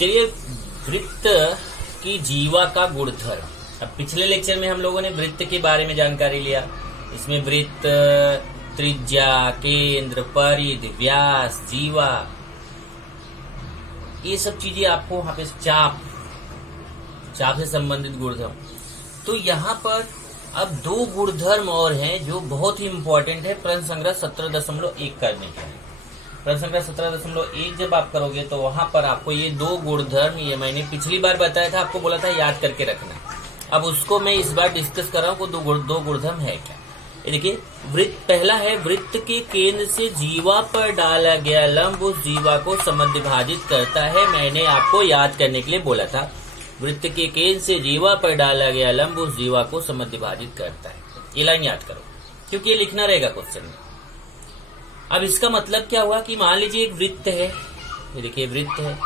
चलिए, वृत्त की जीवा का गुणधर्म। अब पिछले लेक्चर में हम लोगों ने वृत्त के बारे में जानकारी लिया। इसमें वृत्त, त्रिज्या, केंद्र, परिधि, व्यास, जीवा, ये सब चीजें आपको वहां पे चाप से संबंधित गुणधर्म। तो यहाँ पर अब दो गुणधर्म और हैं जो बहुत ही इंपॉर्टेंट है प्रश्न संग्रह 17.1 करने के लिए। प्रश्न संग्रह 17.1 जब आप करोगे तो वहां पर आपको ये दो गुणधर्म, ये मैंने पिछली बार बताया था, आपको बोला था याद करके रखना। अब उसको मैं इस बार डिस्कस कर रहा हूँ। दो गुणधर्म है क्या? ये देखिए, वृत्त पहला है, वृत्त के केंद्र से जीवा पर डाला गया लंब उस जीवा को समद्विभाजित करता है। मैंने आपको याद करने के लिए बोला था, वृत्त के केंद्र से जीवा पर डाला गया लंब उस जीवा को समद्विभाजित करता है। ये लाइन याद करो क्योंकि ये लिखना रहेगा क्वेश्चन में। अब इसका मतलब क्या हुआ कि मान लीजिए एक वृत्त है, ये देखिए वृत्त है।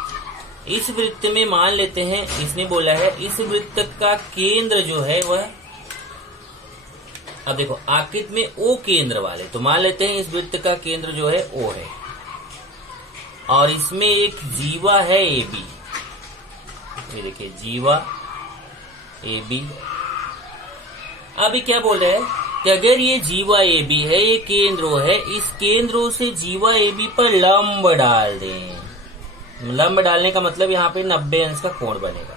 इस वृत्त में मान लेते हैं, इसने बोला है इस वृत्त का केंद्र जो है वह, अब देखो आकृति में ओ केंद्र वाले, तो मान लेते हैं इस वृत्त का केंद्र जो है ओ है और इसमें एक जीवा है ए बी। ये देखिए जीवा ए बी। अभी क्या बोल रहे हैं कि अगर ये जीवा ए बी है, ये केंद्र है, इस केंद्रों से जीवा ए बी पर लंब डाल दें। लंब डालने का मतलब यहाँ पे 90 अंश का कोण बनेगा।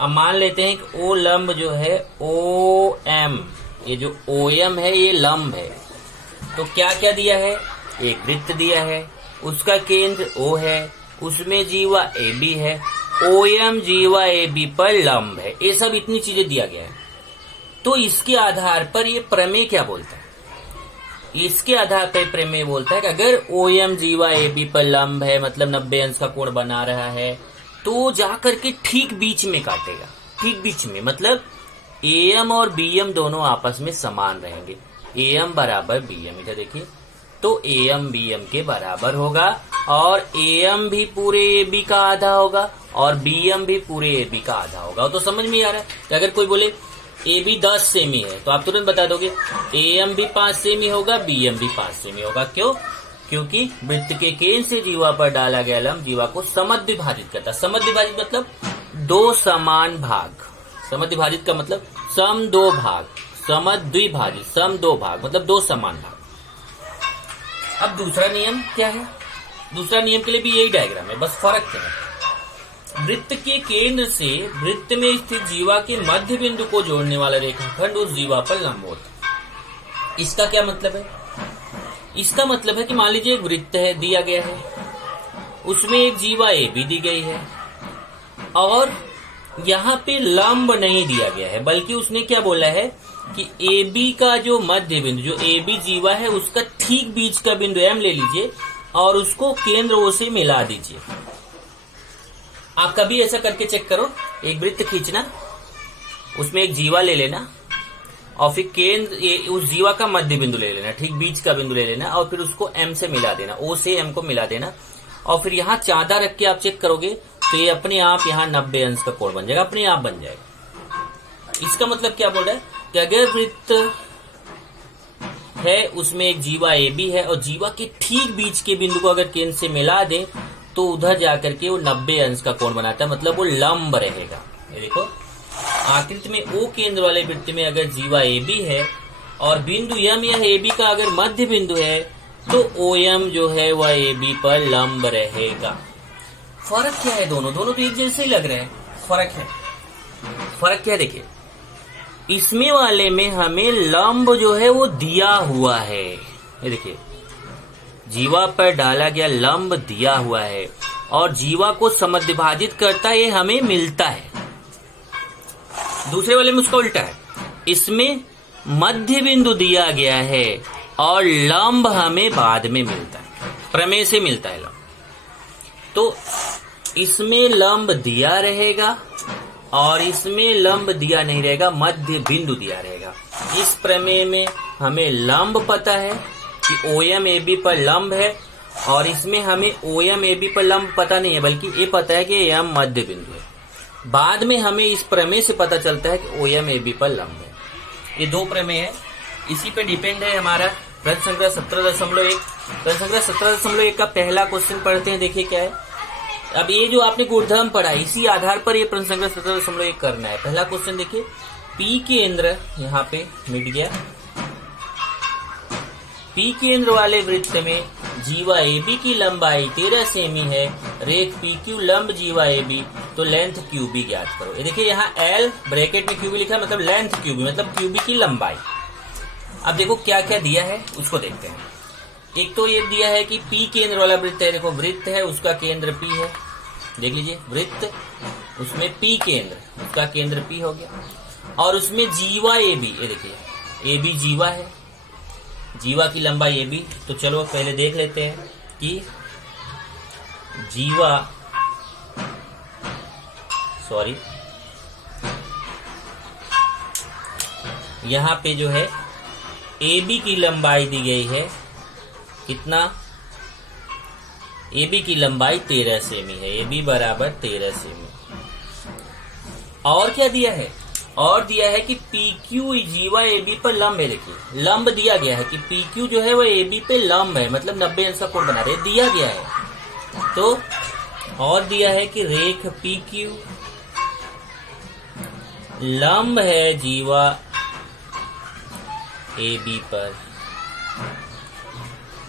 अब मान लेते हैं कि ओ लंब जो है ओ एम, ये जो ओ एम है ये लंब है। तो क्या क्या दिया है? एक वृत्त दिया है, उसका केंद्र ओ है, उसमें जीवा ए बी है, ओ एम जीवा ए बी पर लंब है। ये सब इतनी चीजें दिया गया है। तो इसके आधार पर ये प्रमेय क्या बोलता है? इसके आधार पर प्रमेय बोलता है कि अगर ओ एम जीवा ए बी पर लंब है, मतलब 90 अंश का कोण बना रहा है, तो जाकर के ठीक बीच में काटेगा। ठीक बीच में मतलब ए एम और बी एम दोनों आपस में समान रहेंगे। ए एम बराबर बी एम, इधर देखिए, तो ए एम बी एम के बराबर होगा और ए एम भी पूरे ए बी का आधा होगा और बी एम भी पूरे ए बी का आधा होगा। तो समझ में आ रहा है कि अगर कोई बोले ए बी 10 सेमी है तो आप तुरंत बता दोगे ए एम भी 5 सेमी होगा, बी एम भी 5 सेमी होगा। क्यों? क्योंकि वृत्त के केंद्र से जीवा पर डाला गया लंब जीवा को समद्विभाजित करता है। समद्विभाजित मतलब दो समान भाग। समद्विभाजित का मतलब सम दो भाग, समद्विभाजित सम दो भाग मतलब दो समान भाग। अब दूसरा नियम क्या है? दूसरा नियम के लिए भी यही डायग्राम है, बस फर्क क्या है? वृत्त के केंद्र से वृत्त में स्थित जीवा के मध्य बिंदु को जोड़ने वाला रेखाखंड उस जीवा पर लंब होता है। इसका क्या मतलब है? इसका मतलब है कि मान लीजिए एक वृत्त है, दिया गया है, उसमें एक जीवा ए बी दी गई है और यहाँ पे लंब नहीं दिया गया है, बल्कि उसने क्या बोला है कि ए बी का जो मध्य बिंदु, जो ए बी जीवा है, उसका ठीक बीच का बिंदु एम ले लीजिए और उसको केंद्र ओ से मिला दीजिए। आप कभी ऐसा करके चेक करो, एक वृत्त खींचना, उसमें एक जीवा ले लेना और फिर केंद्र उस जीवा का मध्य बिंदु ले लेना, ठीक बीच का बिंदु ले लेना और फिर उसको एम से मिला देना, ओ से एम को मिला देना और फिर यहाँ चांदा रख के आप चेक करोगे तो ये अपने आप यहाँ 90 अंश का कोण बन जाएगा, अपने आप बन जाएगा। इसका मतलब क्या बोल रहा है कि अगर वृत्त है, उसमें एक जीवा ए बी है और जीवा के ठीक बीच के बिंदु को अगर केंद्र से मिला दे तो उधर जाकर के वो 90 अंश का कोण बनाता है, मतलब वो लंब रहेगा। ये देखो आकृति में ओ केंद्र वाले वृत्त में अगर जीवा ए बी है और बिंदु एम या ए बी का अगर मध्य बिंदु है तो ओ एम जो है वह ए बी पर लंब रहेगा। फर्क क्या है? दोनों तो एक जैसे ही लग रहे हैं। फर्क है, फर्क क्या है? देखिए, इसमें वाले में हमें लंब जो है वो दिया हुआ है। ये देखिए, जीवा पर डाला गया लंब दिया हुआ है और जीवा को समद्विभाजित करता है, ये हमें मिलता है। दूसरे वाले में उसका उल्टा है, इसमें मध्य बिंदु दिया गया है और लंब हमें बाद में मिलता है, प्रमेय से मिलता है लंब। तो इसमें लंब दिया रहेगा और इसमें लंब दिया नहीं रहेगा, मध्य बिंदु दिया रहेगा। इस प्रमेय में हमें लंब पता है कि ओ एम ए बी पर लंब है और इसमें हमें ओ एम ए बी पर लंब पता नहीं है, बल्कि ये पता है कि एम मध्य बिंदु है। बाद में हमें इस प्रमेय से पता चलता है कि ओ एम ए बी पर लंब है। ये दो प्रमेय है, इसी पे डिपेंड है हमारा प्रश्न संख्या 17.1। प्रश्न संख्या 17.1 का पहला क्वेश्चन पढ़ते हैं, देखिए क्या है। अब ये जो आपने गुणधर्म पढ़ा इसी आधार पर ये प्रश्न संख्या 17.1 करना है। पहला क्वेश्चन देखिए, पी केंद्र यहाँ पे मिट गया। पी केंद्र वाले वृत्त में जीवा AB की लंबाई 13 सेमी है, रेख PQ लंब जीवा AB, तो लेंथ QB ज्ञात करो। ये देखिए यहाँ L ब्रैकेट में QB लिखा है, मतलब लेंथ QB मतलब QB की लंबाई। अब देखो क्या क्या दिया है उसको देखते हैं। एक तो ये दिया है कि P केंद्र वाला वृत्त है, देखो वृत्त है उसका केंद्र P है, देख लीजिए वृत्त उसमें P केंद्र, उसका केंद्र P हो गया, और उसमें जीवा AB, ये देखिए AB जीवा है, जीवा की लंबाई AB। तो चलो पहले देख लेते हैं कि जीवा यहाँ पे जो है AB की लंबाई दी गई है, कितना, AB की लंबाई 13 सेमी है, AB बराबर 13 सेमी। और क्या दिया है, और दिया है कि PQ जीवा AB पर लंब है। देखिए लंब दिया गया है कि PQ जो है वो AB पे लंब है, मतलब 90 अंश का कोण बना रहे, दिया गया है। तो और दिया है कि रेख PQ लंब है जीवा AB पर।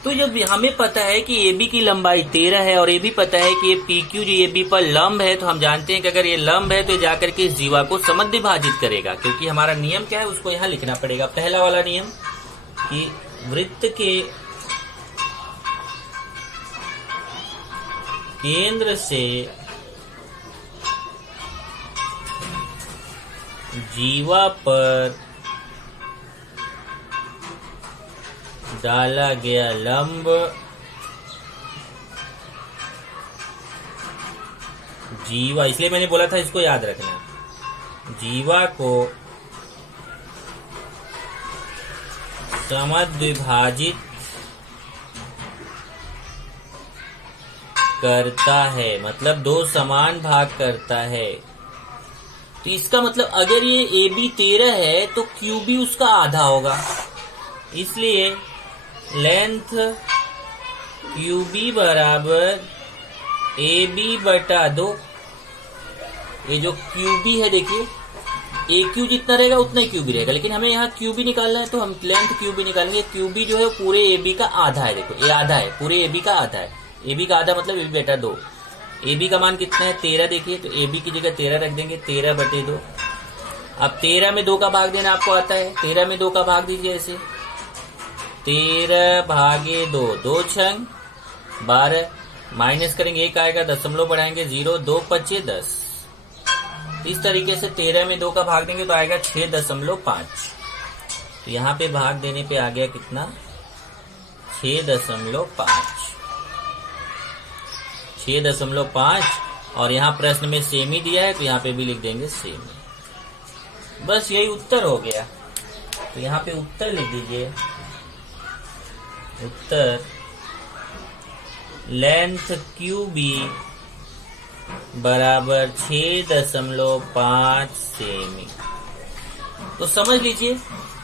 तो जब हमें पता है कि AB की लंबाई 13 है और ये भी पता है कि ये PQ जो AB पर लंब है, तो हम जानते हैं कि अगर ये लंब है तो जाकर के इस जीवा को समद्विभाजित करेगा, क्योंकि हमारा नियम क्या है उसको यहाँ लिखना पड़ेगा। पहला वाला नियम कि वृत्त के केंद्र से जीवा पर डाला गया लंब जीवा, इसलिए मैंने बोला था इसको याद रखना, जीवा को समद्विभाजित करता है, मतलब दो समान भाग करता है। तो इसका मतलब अगर ये AB 13 है तो QB उसका आधा होगा, इसलिए लेंथ QB बराबर AB बटा 2। ये जो QB है देखिए AQ जितना रहेगा उतना ही QB रहेगा, लेकिन हमें यहाँ QB निकालना है तो हम लेंथ QB निकालेंगे। QB जो है पूरे AB का आधा है, देखो ये आधा है, पूरे AB का आधा है, AB का आधा मतलब AB बटा 2। AB का मान कितना है 13, देखिए तो AB की जगह 13 रख देंगे, 13 बटे 2। अब 13 में 2 का भाग देना आपको आता है, 13 में 2 का भाग दीजिए ऐसे, 13 भागे 2, 2 छंग 12, माइनस करेंगे 1 आएगा, दशमलव बढ़ाएंगे 0, 2 पचे 10। इस तरीके से 13 में 2 का भाग देंगे तो आएगा 6.5। तो यहाँ पे भाग देने पे आ गया कितना 6.5, 6.5। और यहाँ प्रश्न में सेमी दिया है तो यहाँ पे भी लिख देंगे सेमी। बस यही उत्तर हो गया। तो यहाँ पे उत्तर लिख दीजिए, उत्तर लेंथ QB बराबर 6.5 सेमी। तो समझ लीजिए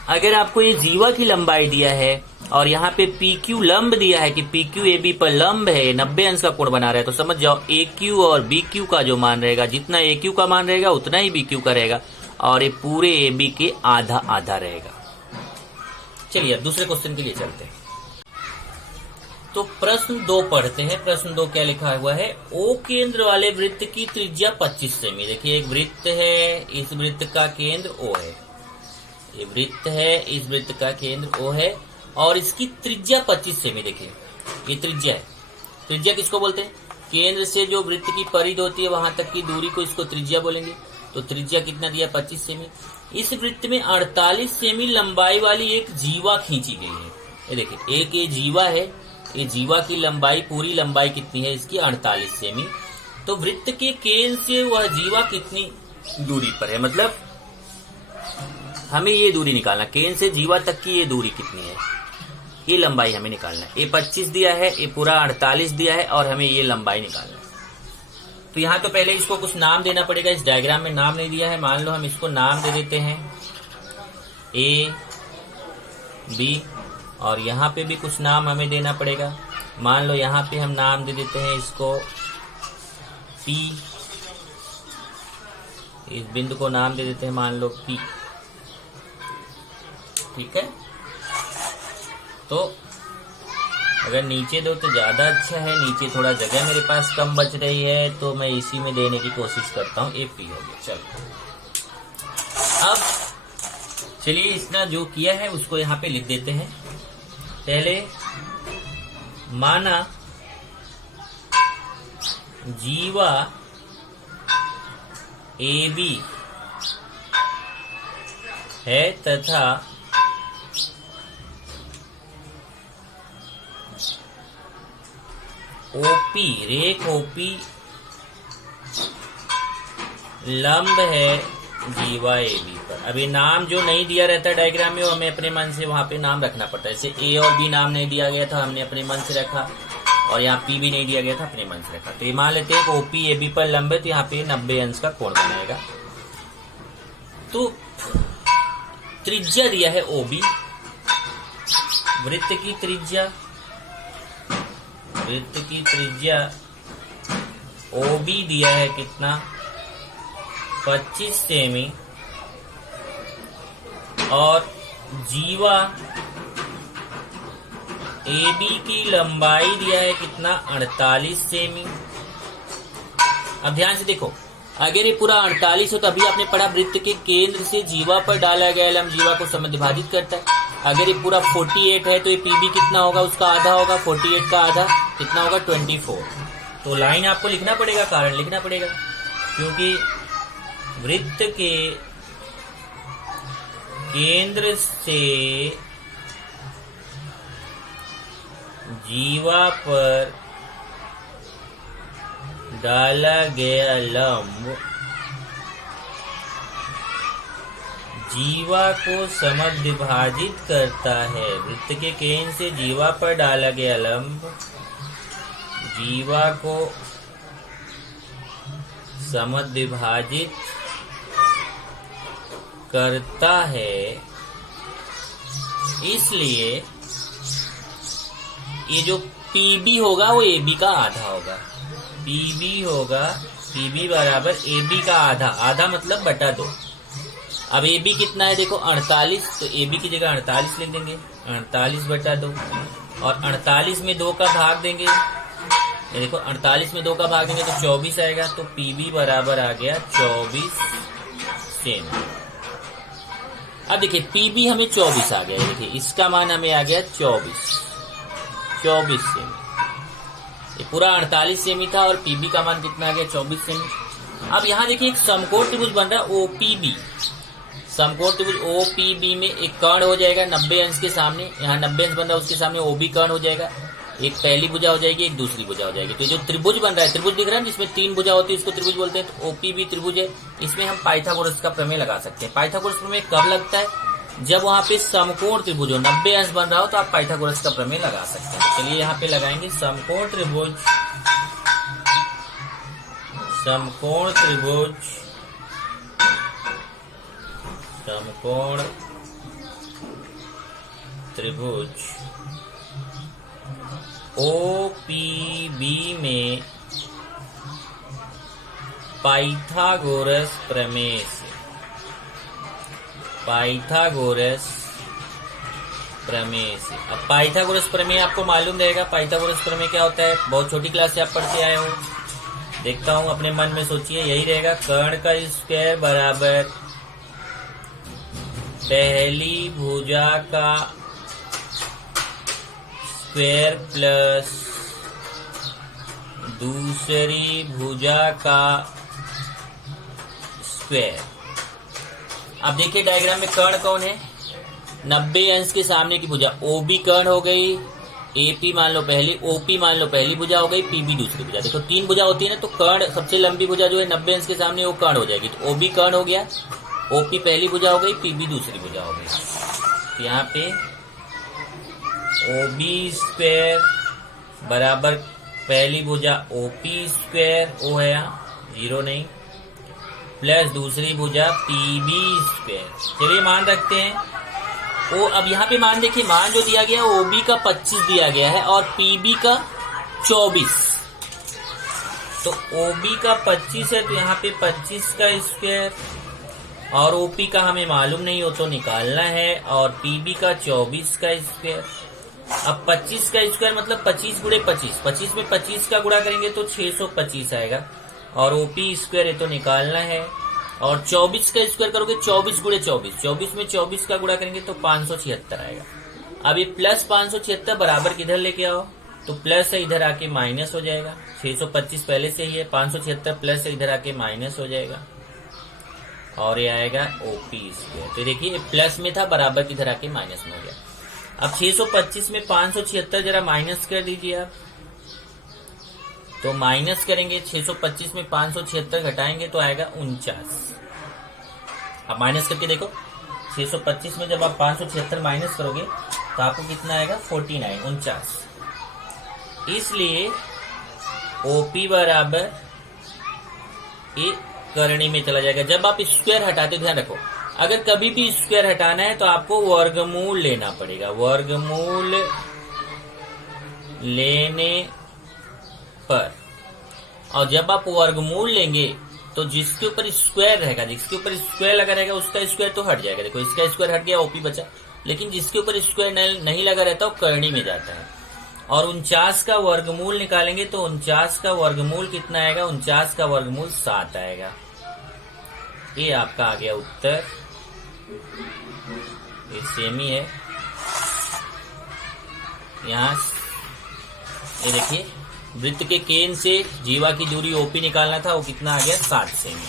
अगर आपको ये जीवा की लंबाई दिया है और यहाँ पे PQ लंब दिया है कि PQ AB पर लंब है, 90 अंश का कोण बना रहा है, तो समझ जाओ AQ और BQ का जो मान रहेगा, जितना AQ का मान रहेगा उतना ही BQ का रहेगा, और ये पूरे AB के आधा आधा रहेगा। चलिए अब दूसरे क्वेश्चन के लिए चलते हैं। तो प्रश्न 2 पढ़ते हैं। प्रश्न 2 क्या लिखा हुआ है, O केंद्र वाले वृत्त की त्रिज्या 25 सेमी। देखिए एक वृत्त है, इस वृत्त का केंद्र O है, ये वृत्त है, इस वृत्त का केंद्र O है और इसकी त्रिज्या 25 सेमी। देखिए ये त्रिज्या है, त्रिज्या किसको बोलते हैं, केंद्र से जो वृत्त की परिधि होती है वहां तक की दूरी को इसको त्रिज्या बोलेंगे। तो त्रिज्या कितना दिया 25 सेमी। इस वृत्त में 48 सेमी लंबाई वाली एक जीवा खींची गई है। ये देखिए एक ये जीवा है, ये जीवा की लंबाई, पूरी लंबाई कितनी है इसकी 48 सेमी। तो वृत्त के केंद्र से वह जीवा कितनी दूरी पर है, मतलब हमें ये दूरी निकालना, केंद्र से जीवा तक की ये दूरी कितनी है, ये लंबाई हमें निकालना है। ये 25 दिया है, ये पूरा 48 दिया है और हमें ये लंबाई निकालना है। तो यहाँ तो पहले इसको कुछ नाम देना पड़ेगा, इस डायग्राम में नाम नहीं दिया है, मान लो हम इसको नाम दे देते हैं A B, और यहाँ पे भी कुछ नाम हमें देना पड़ेगा। मान लो यहाँ पे हम नाम दे देते हैं इसको P, इस बिंदु को नाम दे देते हैं मान लो P। ठीक है, तो अगर नीचे दो तो ज्यादा अच्छा है, नीचे थोड़ा जगह मेरे पास कम बच रही है तो मैं इसी में देने की कोशिश करता हूँ। AP हो गया। चलो अब चलिए इसने जो किया है उसको यहाँ पे लिख देते हैं। पहले माना जीवा AB है तथा OP, रेख OP लंब है जीवा AB पर। अभी नाम जो नहीं दिया रहता डायग्राम में वो हमें अपने मन से वहां पे नाम रखना पड़ता है। जैसे A और B नाम नहीं दिया गया था, हमने अपने मन से रखा, और यहाँ P भी नहीं दिया गया था, अपने मन से रखा। तो ये मान लेते हैं कि OP AB पर लंब है, तो यहाँ पे 90 अंश का कोण बनाएगा। तो त्रिज्या दिया है OB, वृत्त की त्रिज्या OB दिया है कितना, 25 सेमी, और जीवा AB की लंबाई दिया है कितना, 48 सेमी। अब ध्यान से देखो, अगर ये पूरा 48 हो तो अभी आपने पढ़ा वृत्त के केंद्र से जीवा पर डाला गया लंब जीवा को समद्विभाजित करता है। अगर ये पूरा 48 है तो ये PB कितना होगा, उसका आधा होगा, 48 का आधा कितना होगा, 24। तो लाइन आपको लिखना पड़ेगा, कारण लिखना पड़ेगा, क्योंकि वृत्त के केंद्र से जीवा पर डाला गया लंब जीवा को समद्विभाजित करता है। वृत्त के केंद्र से जीवा पर डाला गया लंब जीवा को समद्विभाजित करता है। इसलिए ये जो PB होगा वो AB का आधा होगा। PB होगा, PB बराबर AB का आधा, आधा मतलब बटा 2। अब AB कितना है देखो 48, तो AB की जगह 48 लिख देंगे, 48 बटा 2, और 48 में 2 का भाग देंगे, ये देखो 48 में 2 का भाग देंगे तो 24 आएगा। तो PB बराबर आ गया 24 सेमी। अब देखिए PB हमें 24 आ गया, देखिए इसका मान हमें आ गया 24 सेमी। ये पूरा 48 सेमी था और PB का मान कितना आ गया, 24 सेमी। अब यहाँ देखिए एक समकोण त्रिभुज बन रहा है OPB। समकोण त्रिभुज OPB में एक कर्ण हो जाएगा 90 अंश के सामने, यहाँ 90 अंश बन रहा है उसके सामने OB कर्ण हो जाएगा। एक पहली भुजा हो जाएगी, एक दूसरी भुजा हो जाएगी। तो जो त्रिभुज बन रहा है, त्रिभुज दिख रहा है जिसमें 3 भुजा होती है, उसको त्रिभुज बोलते हैं। तो OPB त्रिभुज है, इसमें हम पाइथागोरस का प्रमेय लगा सकते हैं। पाइथागोरस प्रमेय कब लगता है, जब वहां पे समकोण त्रिभुज हो, 90 अंश बन रहा हो, तो आप पाइथागोरस का प्रमेय लगा सकते हैं। चलिए यहाँ पे लगाएंगे समकोण त्रिभुज, समकोण त्रिभुज, समकोण त्रिभुज OPB में पाइथागोरस प्रमेय से, पाइथागोरस प्रमेय से। अब पाइथागोरस प्रमेय आपको मालूम रहेगा, पाइथागोरस प्रमेय क्या होता है, बहुत छोटी क्लास से आप पढ़ते आए हो। देखता हूं अपने मन में सोचिए, यही रहेगा, कर्ण का स्क्वायर बराबर पहली भुजा का स्क्वायर प्लस दूसरी भुजा का स्क्वायर। अब देखिए डायग्राम में कर्ण कौन है, 90 अंश के सामने की भुजा OB कर्ण हो गई, AP मान लो पहली, OP मान लो पहली भुजा हो गई, PB दूसरी भुजा। देखो 3 भुजा होती है ना, तो कर्ण सबसे लंबी भुजा जो है 90 अंश के सामने वो कर्ण हो जाएगी। तो OB कर्ण हो गया, OP पहली भुजा हो गई, PB दूसरी भुजा हो गई। तो यहाँ पे OB स्क्वायर बराबर पहली भुजा OP स्क्वायर, ओ है यहाँ 0 नहीं, प्लस दूसरी भुजा PB स्क्वायर। चलिए मान रखते हैं ओ। अब यहाँ पे मान देखिए, मान जो दिया गया OB का 25 दिया गया है और PB का 24। तो OB का 25 है तो यहाँ पे 25 का स्क्वायर, और OP का हमें मालूम नहीं हो तो निकालना है, और PB का 24 का स्क्वायर। अब 25 का स्क्वायर मतलब 25 गुणे 25, 25 में 25 का गुणा करेंगे तो 625 आएगा, और OP स्क्वायर है तो निकालना है, और 24 का स्क्वायर करोगे 24 गुणे 24, 24 में 24 का गुणा करेंगे तो 576 आएगा। अब ये प्लस 576 बराबर किधर लेके आओ, तो प्लस है इधर आके माइनस हो जाएगा, 625 पहले से ही है, 576 प्लस है इधर आके माइनस हो जाएगा, और ये आएगा OP स्क्वायर। तो देखिए प्लस में था, बराबर किधर आके माइनस में हो गया। अब 625 में 576 जरा माइनस कर दीजिए आप, तो माइनस करेंगे 625 में 576 घटाएंगे तो आएगा 49। अब माइनस करके देखो, 625 में जब आप 576 माइनस करोगे तो आपको कितना आएगा 49, 49। इसलिए OP बराबर ये करणी में चला जाएगा। जब आप स्क्वायर हटाते ध्यान रखो, अगर कभी भी स्क्वायर हटाना है तो आपको वर्गमूल लेना पड़ेगा। वर्गमूल लेने पर, और जब आप वर्गमूल लेंगे तो जिसके ऊपर स्क्वायर रहेगा, जिसके ऊपर स्क्वायर लगा रहेगा उसका स्क्वायर तो हट जाएगा। देखो इसका स्क्वायर हट गया, OP बचा, लेकिन जिसके ऊपर स्क्वायर नहीं लगा रहता वो करणी में जाता है। और 49 का वर्गमूल निकालेंगे तो 49 का वर्गमूल कितना आएगा, 49 का वर्गमूल 7 आएगा। ये आपका आ गया उत्तर, ये सेम ही है। यहाँ ये देखिए, वृत्त के केंद्र से जीवा की दूरी OP निकालना था, वो कितना आ गया 7 सेमी।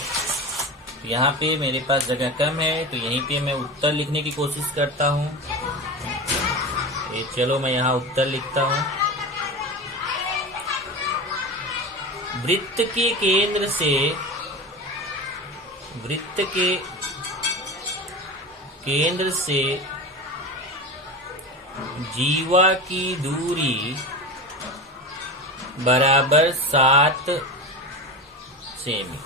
तो यहाँ पे मेरे पास जगह कम है तो यहीं पे मैं उत्तर लिखने की कोशिश करता हूँ। ये चलो मैं यहाँ उत्तर लिखता हूँ। वृत्त के केंद्र से, वृत्त के केंद्र से जीवा की दूरी बराबर 7 सेमी।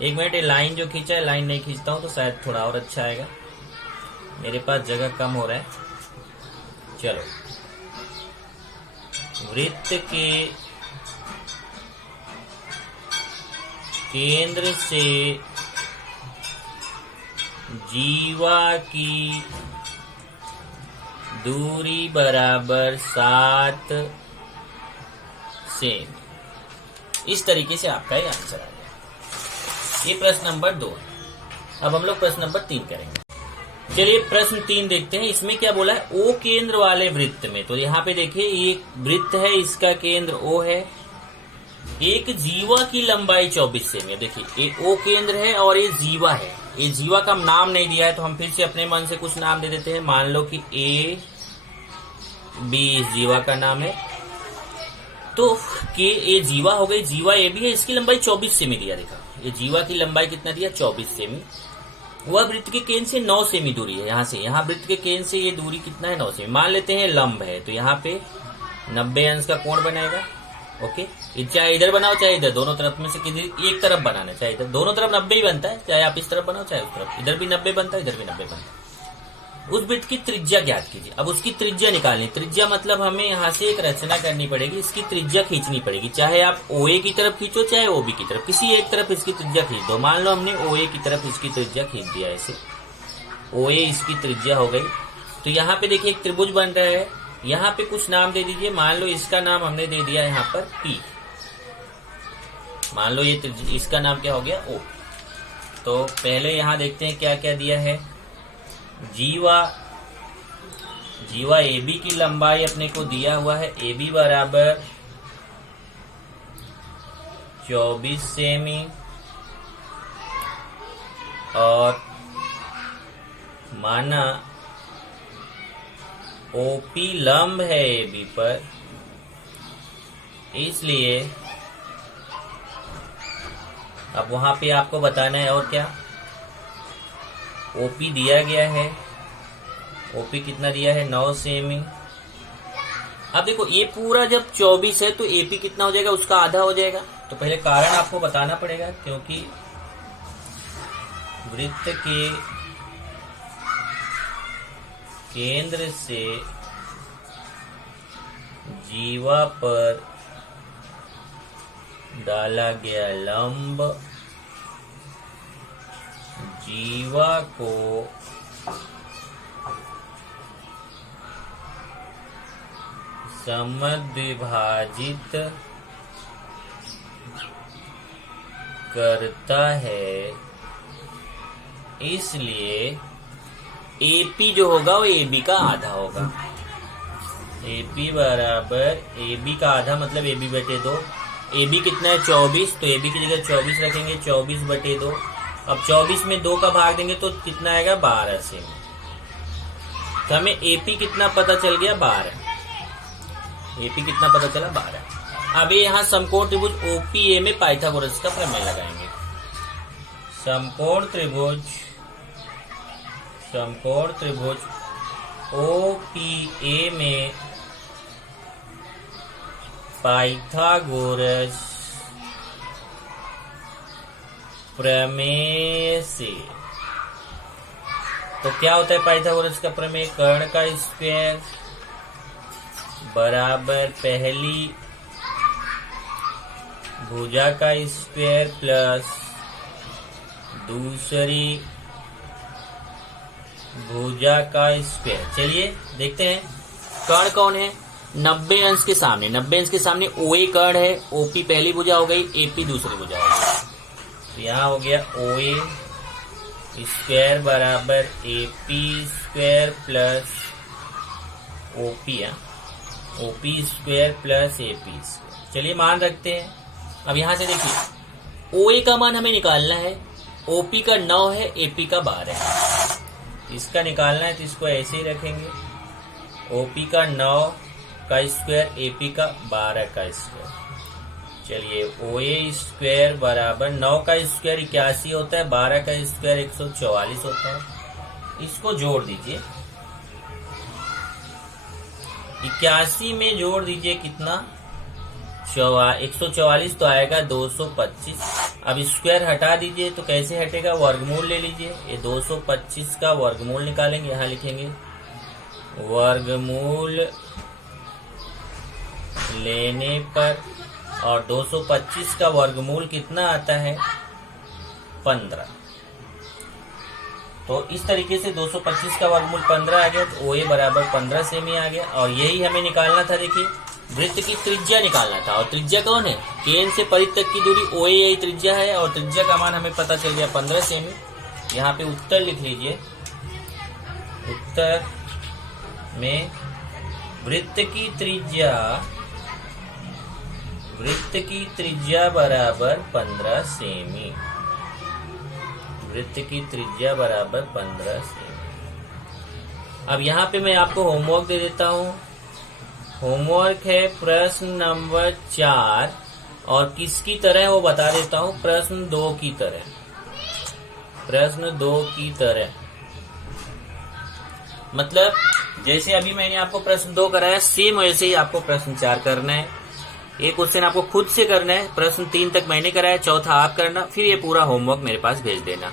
एक मिनट, ये लाइन जो खींचा है, लाइन नहीं खींचता हूं तो शायद थोड़ा और अच्छा आएगा, मेरे पास जगह कम हो रहा है। चलो, वृत्त के केंद्र से जीवा की दूरी बराबर 7 सेमी। इस तरीके से आपका ये आंसर आ गया। ये प्रश्न नंबर 2 है। अब हम लोग प्रश्न नंबर 3 करेंगे। चलिए प्रश्न 3 देखते हैं। इसमें क्या बोला है, O केंद्र वाले वृत्त में। तो यहाँ पे देखिए ये वृत्त है, इसका केंद्र O है, एक जीवा की लंबाई 24 सेमी। देखिए ये O केंद्र है और ये जीवा है। ये जीवा का हम नाम नहीं दिया है तो हम फिर से अपने मन से कुछ नाम दे देते हैं। मान लो कि A B इस जीवा का नाम है, तो के ए जीवा हो गई, जीवा ए भी है, इसकी लंबाई 24 सेमी दिया। देखा ये जीवा की लंबाई कितना दिया, 24 सेमी। वह वृत्त के केंद्र से 9 सेमी दूरी है। यहाँ से यहाँ वृत्त के केंद्र से ये दूरी कितना है, 9 सेमी। मान लेते हैं लंब है, तो यहाँ पे 90 अंश का कोण बनेगा। ओके, चाहे इधर बनाओ चाहे इधर, दोनों तरफ में से किसी एक तरफ बनाना, चाहे इधर, दोनों तरफ 90 ही बनता है। चाहे आप इस तरफ बनाओ चाहे उस तरफ, इधर भी 90 बनता है, इधर भी 90 बनता है। उस वृत्त की त्रिज्या ज्ञात कीजिए। अब उसकी त्रिज्या निकालनी, त्रिज्या मतलब हमें यहाँ से एक रचना करनी पड़ेगी, इसकी त्रिज्या खींचनी पड़ेगी। चाहे आप OA की तरफ खींचो चाहे OB की तरफ, किसी एक तरफ इसकी त्रिज्या खींच दो। मान लो हमने OA की तरफ इसकी त्रिज्या खींच दिया, ऐसे OA इसकी त्रिज्या हो गई। तो यहाँ पे देखिए एक त्रिभुज बन रहा है, यहाँ पे कुछ नाम दे दीजिए। मान लो इसका नाम हमने दे दिया यहाँ पर P, मान लो ये इसका नाम क्या हो गया, O। तो पहले यहाँ देखते हैं क्या क्या दिया है। जीवा AB की लंबाई अपने को दिया हुआ है, AB बराबर 24 सेमी, और माना OP लंब है AB पर, इसलिए अब वहां पे आपको बताना है और क्या, OP दिया गया है, OP कितना दिया है, 9 सेमी। अब देखो ये पूरा जब 24 है तो AP कितना हो जाएगा, उसका आधा हो जाएगा। तो पहले कारण आपको बताना पड़ेगा, क्योंकि वृत्त के केंद्र से जीवा पर डाला गया लंब जीवा को समद्विभाजित करता है, इसलिए AP जो होगा वो AB का आधा होगा। AP बराबर AB का आधा मतलब AB बटे 2। AB कितना है 24, तो AB की जगह 24 रखेंगे, 24 बटे 2। अब 24 में 2 का भाग देंगे तो कितना आएगा 12 से। तो हमें AP कितना पता चल गया 12। AP कितना पता चला 12। अब ये यहाँ समकोण त्रिभुज OPA में पाइथागोरस का प्रमेय लगाएंगे। समकोण त्रिभुज OPA में पाइथागोरस प्रमेय से, तो क्या होता है पाइथागोरस का प्रमेय? कर्ण का स्क्वायर बराबर पहली भुजा का स्क्वायर प्लस दूसरी भुजा का स्क्वायर। चलिए देखते हैं कर्ण कौन है। 90 अंश के सामने, 90 अंश के सामने OA कर्ण है, OP पहली भुजा हो गई, AP दूसरी भुजा हो गई। तो यहाँ हो गया OA स्क्वायर बराबर AP square plus OP, OP square plus AP square. चलिए मान रखते हैं। अब यहां से देखिए OA का मान हमें निकालना है, OP का 9 है, AP का 12 है। इसका निकालना है तो इसको ऐसे ही रखेंगे, OP का 9 का स्क्वायर, AP का 12 का स्क्वायर। चलिए OA स्क्वायर बराबर 9 का स्क्वायर 81 होता है, 12 का स्क्वायर 144 होता है। इसको जोड़ दीजिए, 81 में जोड़ दीजिए कितना 144 तो आएगा 225। अब स्क्वायर हटा दीजिए तो कैसे हटेगा, वर्गमूल ले लीजिए। ये 225 का वर्गमूल निकालेंगे, यहाँ लिखेंगे वर्गमूल लेने पर, और 225 का वर्गमूल कितना आता है 15। तो इस तरीके से 225 का वर्गमूल 15 आ गया, तो OA बराबर 15 सेमी आ गया। और यही हमें निकालना था, देखिए वृत्त की त्रिज्या निकालना था, और त्रिज्या कौन है, केंद्र से परिध तक की दूरी OA यही त्रिज्या है, और त्रिज्या का मान हमें पता चल गया 15 सेमी। यहाँ पे उत्तर लिख लीजिए, उत्तर में वृत्त की त्रिज्या बराबर 15 सेमी, वृत्त की त्रिज्या बराबर 15 सेमी। अब यहाँ पे मैं आपको होमवर्क दे देता हूँ। होमवर्क है प्रश्न नंबर 4, और किसकी तरह वो बता देता हूँ, प्रश्न 2 की तरह। प्रश्न 2 की तरह मतलब जैसे अभी मैंने आपको प्रश्न 2 कराया, सेम वैसे ही आपको प्रश्न 4 करना है। एक क्वेश्चन आपको खुद से करना है, प्रश्न 3 तक मैंने कराया, चौथा आप करना, फिर ये पूरा होमवर्क मेरे पास भेज देना।